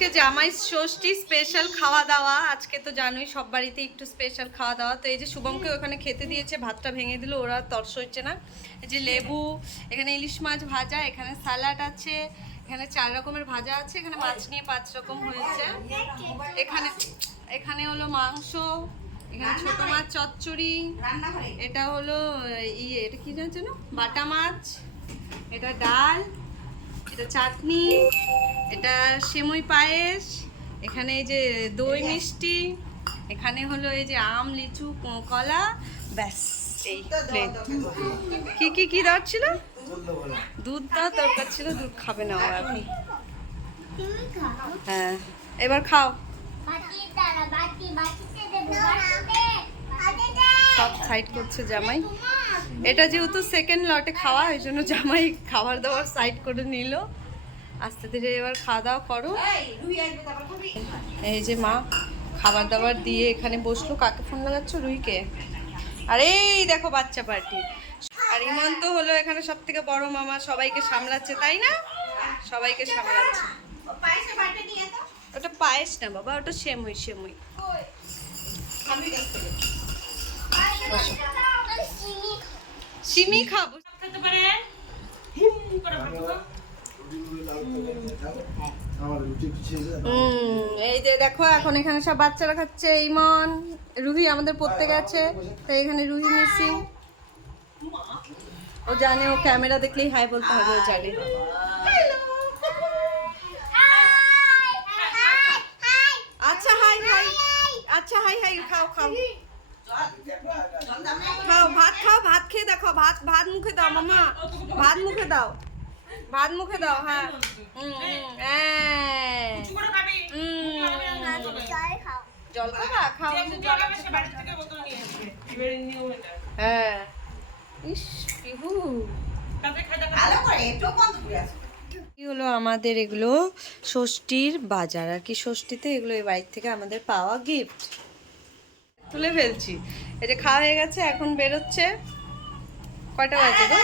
আজকে জামাই ষষ্ঠী স্পেশাল খাওয়া দাওয়া আজকে তো জানোই সব বাড়িতে একটু স্পেশাল খাওয়া দাওয়া তো এই যে শুভমকে ওখানে খেতে দিয়েছে, ভাতটা ভেঙে দিল, ওরা তর্স হচ্ছে না। এই যে লেবু, এখানে ইলিশ মাছ ভাজা, এখানে স্যালাড আছে, এখানে চার রকমের ভাজা আছে, এখানে মাছ নিয়ে পাঁচ রকম হয়েছে। এখানে এখানে হলো মাংস, এখানে ছোট মাছ চচ্চড়ি, এটা হলো ইয়ে এটা কি জানছো না বাটা মাছ, এটা ডাল এটা চাটনি এটা সেমই পায়েস এখানে এই যে দই মিষ্টি এখানে হলো এই যে আম লিচু কলা ব্যাস এই প্লেট কি কি কি দেওয়ার ছিল? দুধ দেওয়া দরকার ছিল দুধ খাবে না ও এখন। হ্যাঁ এবার খাও। সব সাইড করছে জামাই। এটা যেহেতু সেকেন্ড লটে খাওয়া ওই জন্য জামাই খাবার দাবার সাইড করে নিল। আস্তে ধীরে এবার খাওয়া দাওয়া করো। এই যে মা খাবার দাবার দিয়ে এখানে বসল। কাকে ফোন লাগাচ্ছ? রুইকে। আর এই দেখো বাচ্চা পার্টি আর ইমন তো হলো এখানে সব থেকে বড় মামা সবাইকে সামলাচ্ছে তাই না? সবাইকে সামলাচ্ছে। ওটা পায়েস না বাবা ওটা সেমই সেমই। সিমি খাব। খেতে পারে এই যে দেখো এখন এখানে সব বাচ্চারা খাচ্ছে। ইমন রুহি আমাদের পড়তে গেছে তো এখানে রুহি মিসিং। ও জানে ও ক্যামেরা দেখলেই হাই বলতে হবে ও জানে। আচ্ছা হাই হাই। আচ্ছা হাই হাই খাও খাও। খাও ভাত খাও ভাত খেয়ে দেখো ভাত ভাত মুখে দাও মামা। ভাত মুখে দাও। ভাত মুখে দাও হ্যাঁ। হ্যাঁ।, হ্যাঁ। ইস পিহু। কি হলো আমাদের এগুলো? ষষ্ঠীর বাজার। আর কি ষষ্ঠীতে এগুলো এই বাড়ির থেকে আমাদের পাওয়া গিফট তুলে ফেলছি। এই যে খাওয়া হয়ে গেছে এখন বেরোচ্ছে। কয়টা বাজে গো?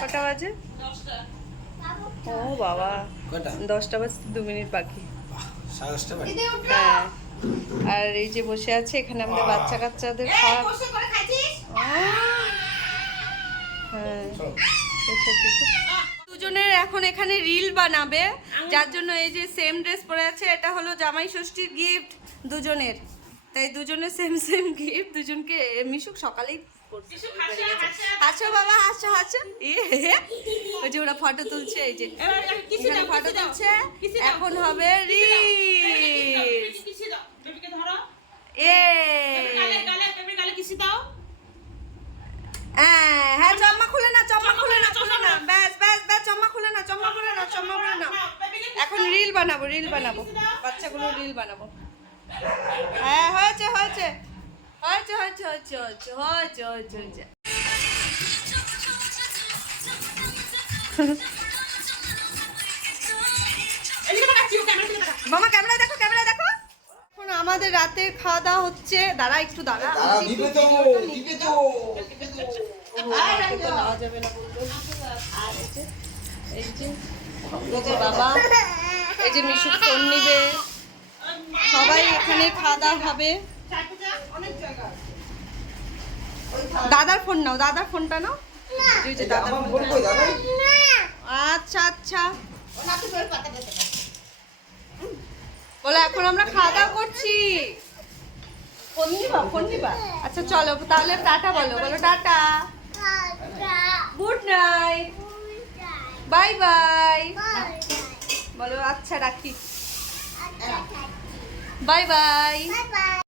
কটা বাজে? ও বাবা কটা? দশটা বাজতে দু মিনিট বাকি। সাড়ে দশটা বাজে। হ্যাঁ। আর এই যে বসে আছে এখানে আমাদের বাচ্চা কাচ্চাদের খাওয়া। বসে করে খাইছিস? হ্যাঁ। দুজনের এখন এখানে রিল বানাবে। যার জন্য এই যে সেম ড্রেস পরে আছে এটা হলো জামাই ষষ্ঠীর গিফট দুজনের। তাই দুজনের সেম সেম গিফট দুজনকে মিশুক সকালেই হাসে বাবা হাসো হাসো ওই যে ওরা ফটো তুলছে এই যে। এখানে ফটো তুলছে। এখন হবে ধরো। এ। হ্যাঁ হ্যাঁ চম্মা খুলে না চম্মা খুলে না খুলে না। ব্যাস ব্যাস ব্যাস চম্মা খুলে না চম্মা খুলে না চম্মা খুলে না। এখন রিল বানাবো রিল বানাবো। বাচ্চাগুলো রিল বানাবো। হ্যাঁ হয়েছে হয়েছে। হয়েছে হয়েছে হয়েছে হয়েছে হয়েছে হয়েছে হয়েছে। ক্যামেরা মামা ক্যামেরা দেখো ক্যামেরা দেখো। এখন আমাদের রাতের খাওয়া দাওয়া হচ্ছে। দাঁড়া একটু দাঁড়া। নেওয়া যাবে না এই যে বাবা এই যে মিশু ফোন নিবে। সবাই এখানে খাওয়া দাওয়া হবে। দাদার ফোন নাও দাদার ফোনটা নাও। দাদার ফোনটা। দাদা আচ্ছা আচ্ছা। বলো এখন আমরা খাওয়া দাওয়া করছি। আচ্ছা চলো তাহলে টাটা বলো বলো tata. Good night. Bye bye. বলো আচ্ছা রাখি। Bye-bye. Bye-bye.